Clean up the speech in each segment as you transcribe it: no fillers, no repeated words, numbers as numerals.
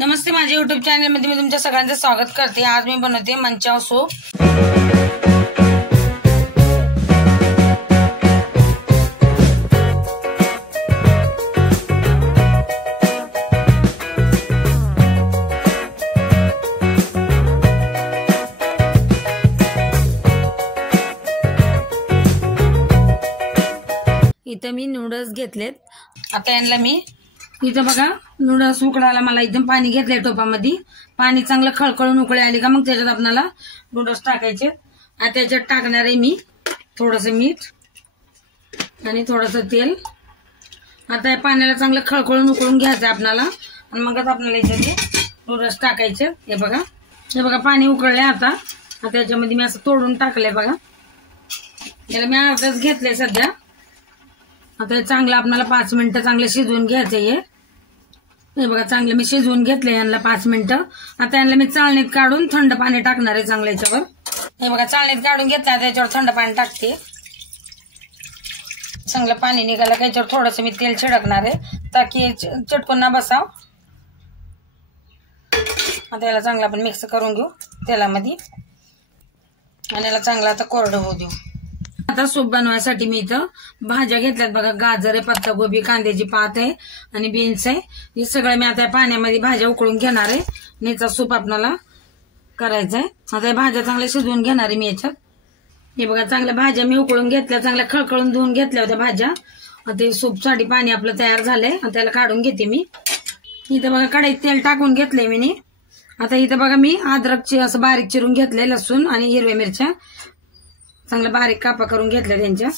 नमस्ते, माझ्या यूट्यूब चॅनलमध्ये मी तुमच्या सगळ्यांचं स्वागत करते। आज मी बनवते मंचाव सूप। इथं मी नूडल्स घेतलेत। आता यांना मी इथं बघा नूडल्स उकळायला मला एकदम पाणी घेतलंय टोपामध्ये। पाणी चांगलं खळखळून उकळी आली का मग त्याच्यात आपल्याला नूडल्स टाकायचे। आता त्याच्यात टाकणार आहे मी थोडंसं मीठ आणि थोडंसं तेल। आता या पाण्याला चांगलं खळखळून उकळून घ्यायचं आपल्याला आणि मगच आपल्याला याच्यात नूडल्स टाकायचे। हे बघा पाणी उकळलंय। आता याच्यामध्ये मी असं तोडून टाकलंय बघा। याला मी अर्धच घेतलंय सध्या। आता हे चांगलं आपल्याला 5 मिनिटं चांगलं शिजवून घ्यायचंय। हे बघा चांगलं मी शिजवून घेतलंय यांना 5 मिनिटं। आता यांना मी चाळणीत काढून थंड पाणी टाकणार आहे चांगलं याच्यावर। हे बघा चाळणीत काढून घेतलं, आता याच्यावर थंड पाणी टाकते। चांगलं पाणी निघालं का याच्यावर थोडंसं मी तेल छिडकणार आहे ताकी चटकून ना बसाव। आता याला चांगलं आपण मिक्स करून घेऊ तेलामध्ये आणि याला चांगलं आता कोरडं होऊ देऊ। आता सूप बनवायसाठी मी इथं भाज्या घेतल्यात बघा। गाजर आहे, पत्ताकोबी, कांद्याची पात आहे आणि बीन्स आहे। हे सगळं मी आता पाण्यामध्ये भाज्या उकळून घेणार आहे आणि याचा सूप आपल्याला करायचा आहे। आता या भाज्या चांगल्या शिजवून घेणार आहे मी याच्यात। हे बघा चांगल्या भाज्या मी उकळून घेतल्या, चांगल्या खळखळून धुवून घेतल्या होत्या भाज्या। आता सूपसाठी पाणी आपलं तयार झालंय। आता त्याला काढून घेते मी। इथं बघा कढईत तेल टाकून घेतलंय मी। आता इथं बघा मी अद्रकची असं बारीक चिरून घेतलंय, लसूण आणि हिरव्या मिरच्या चांगलं बारीक कापा करून घेतल्या त्यांच्या।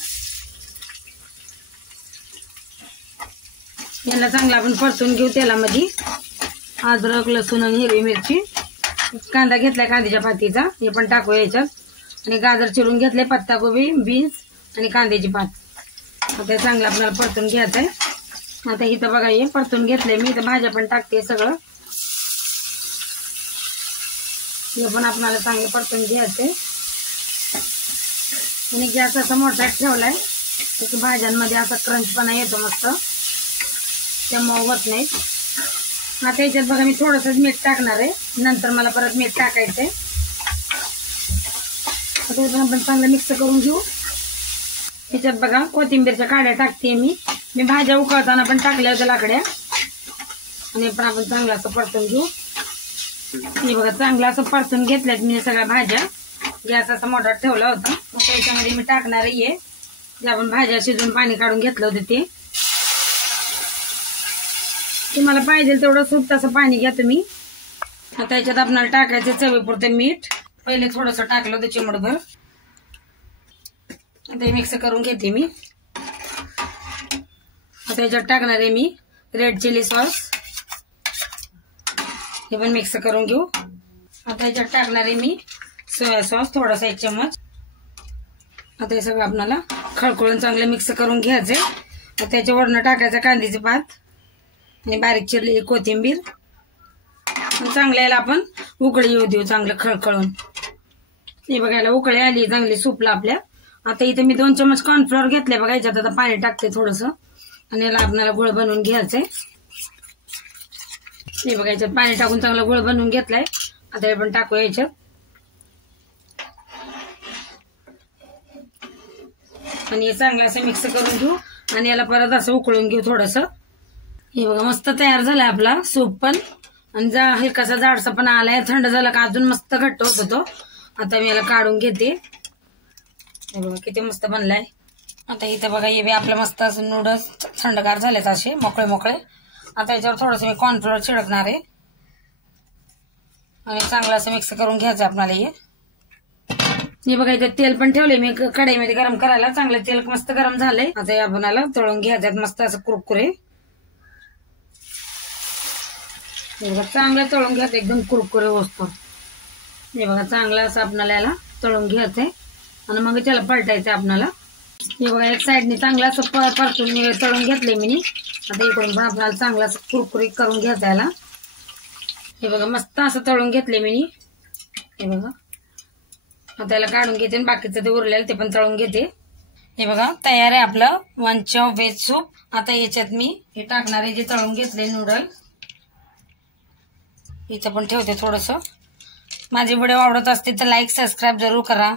यांना चांगलं आपण परतून घेऊ तेलामध्ये। अद्रक, लसूण आणि हिरवी मिरची। कांदा घेतलाय कांद्याच्या पातीचा, हे पण टाकू याच्यात। आणि गाजर चिरून घेतले, पत्ताकोबी, बीन्स आणि कांद्याची पात। आता चांगलं आपल्याला परतून घ्यायचंय। आता इथं बघा हे परतून घेतलंय मी। इथं भाज्या पण टाकते सगळं। हे पण आपल्याला चांगलं परतून घ्यायचंय आणि गॅस असा मोठा ठेवलाय तर भाज्यांमध्ये असा क्रंचपणा येतो मस्त, त्यामुळे होत नाही। आता याच्यात बघा मी थोडंसं मीठ टाकणार आहे, नंतर मला परत मीठ टाकायचंय। आता आपण चांगलं मिक्स करून घेऊ। याच्यात बघा कोथिंबीरच्या काड्या टाकते मी भाज्या उकळताना पण टाकल्या होत्या लाकड्या आणि पण आपण चांगलं असं परतून घेऊ। हे बघा चांगलं असं परतून घेतल्यात मी सगळ्या भाज्या। गॅस असा मोठा ठेवला होता। त्याच्यामध्ये मी टाकणार आहे जे आपण भाज्या शिजून पाणी काढून घेतलं होतं ते। तुम्हाला पाहिजे तेवढं सूप तसं पाणी घ्या तुम्ही। आता याच्यात आपल्याला टाकायचं चवीपुरते मीठ। पहिले थोडंसं टाकलं होतं चिमटभर। आता हे मिक्स करून घेते मी। आता याच्यात टाकणार आहे मी रेड चिली सॉस, हे पण मिक्स करून घेऊ। आता याच्यात टाकणार आहे मी सोया सॉस थोडासा 1 चम्मच। आता हे सगळं आपल्याला खळखळून चांगलं मिक्स करून घ्यायचंय। आता त्याच्या वरनं टाकायचं कांद्याची पात आणि बारीक चिरलेली कोथिंबीर। चांगलं याला आपण उकळी येऊ देऊ चांगलं खळखळून। हे बघायला उकळी आली चांगली सूपला आपल्या। आता इथे मी 2 चम्मच कॉर्नफ्लोअर घेतले बघा। याच्यात आता पाणी टाकते थोडंसं आणि याला आपल्याला गोळ बनवून घ्यायचंय। हे बघा याच्यात पाणी टाकून चांगला गोळ बनवून घेतलाय। आता हे पण टाकू याच्यात आणि हे चांगलं असं मिक्स करून घेऊ आणि याला परत असं उकळून घेऊ थोडंसं। हे बघा मस्त तयार झालाय आपला सूप पण, आणि हलकासा जाडसा पण आलाय। थंड झाला का अजून मस्त घट्ट होतो तो। आता मी याला काढून घेते। हे बघा किती मस्त बनलाय। आता इथे बघा हे बी आपलं मस्त असं नूडल्स थंडगार झालेत असे मोकळे मोकळे। आता याच्यावर थोडंसं मी कॉर्नफ्लोअर छिडकणार आहे आणि चांगलं असं मिक्स करून घ्यायचं आपल्याला। हे बघा इथे तेल पण ठेवले मी कढईमध्ये गरम करायला। चांगलं तेल मस्त गरम झालंय। आता या आपल्याला तळून घ्यायच्यात मस्त असं कुरकुरे। हे बघा चांगलं तळून घ्यायचं एकदम कुरकुरे होतं। हे बघा चांगलं असं आपल्याला याला तळून घ्यायचंय आणि मग त्याला पलटायचं आपल्याला। हे बघा एक साईडने चांगलं असं परतून तळून घेतलंय मी। आता इकडून पण आपल्याला चांगलं असं कुरकुरीत करून घ्यायचं याला। हे बघा मस्त असं तळून घेतलंय मी। हे बघा आता याला काढून घेते आणि बाकीचं ते उरलेलं ते पण तळून घेते। हे बघा तयार आहे आपलं मंचाव व्हेज सूप। आता याच्यात मी हे टाकणार आहे जे तळून घेतले नूडल्स। इथं पण ठेवते थोडंसं. माझे व्हिडिओ आवडत असतील तर लाईक सबस्क्राईब जरूर करा.